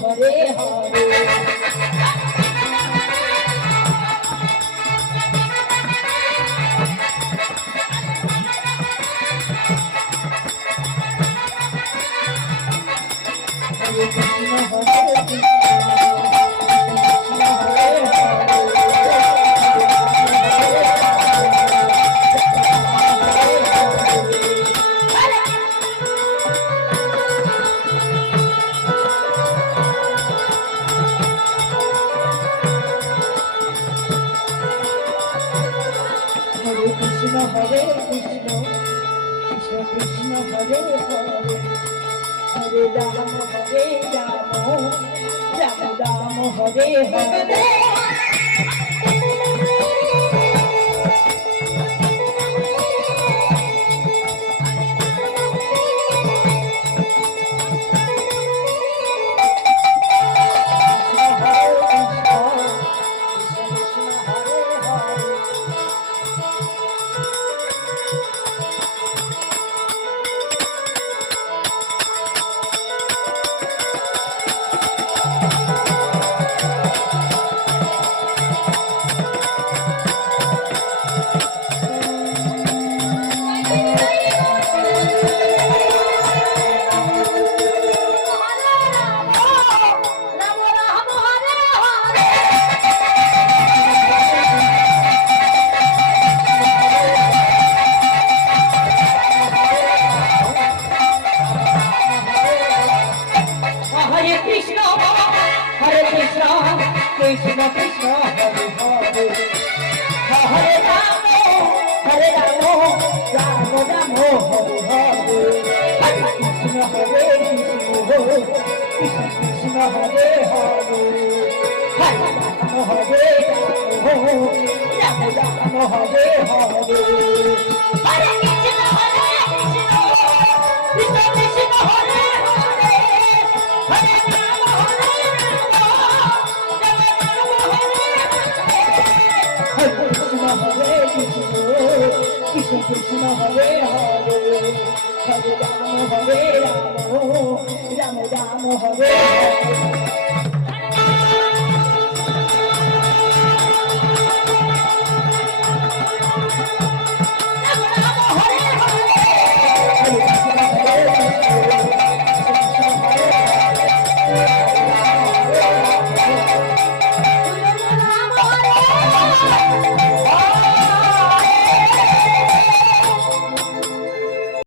Hare Hare Hare Krishna, Krishna Krishna Hare Hare, Hare Rama Hare Rama, Rama Rama Hare Hare. Krishna Krishna Hare Hare, Hare Rama, Hare Rama, Rama Rama Hare Hare, Krishna Hare Krishna, Krishna Hare Hare, Hare Rama Hare Rama, Rama Rama Hare Hare, Hare Krishna Krishna Krishna Hare Hare, Hare Rama Hare Krishna Krishna Hare Hare, Hare Rama Hare Rama, Rama Rama Hare Hare.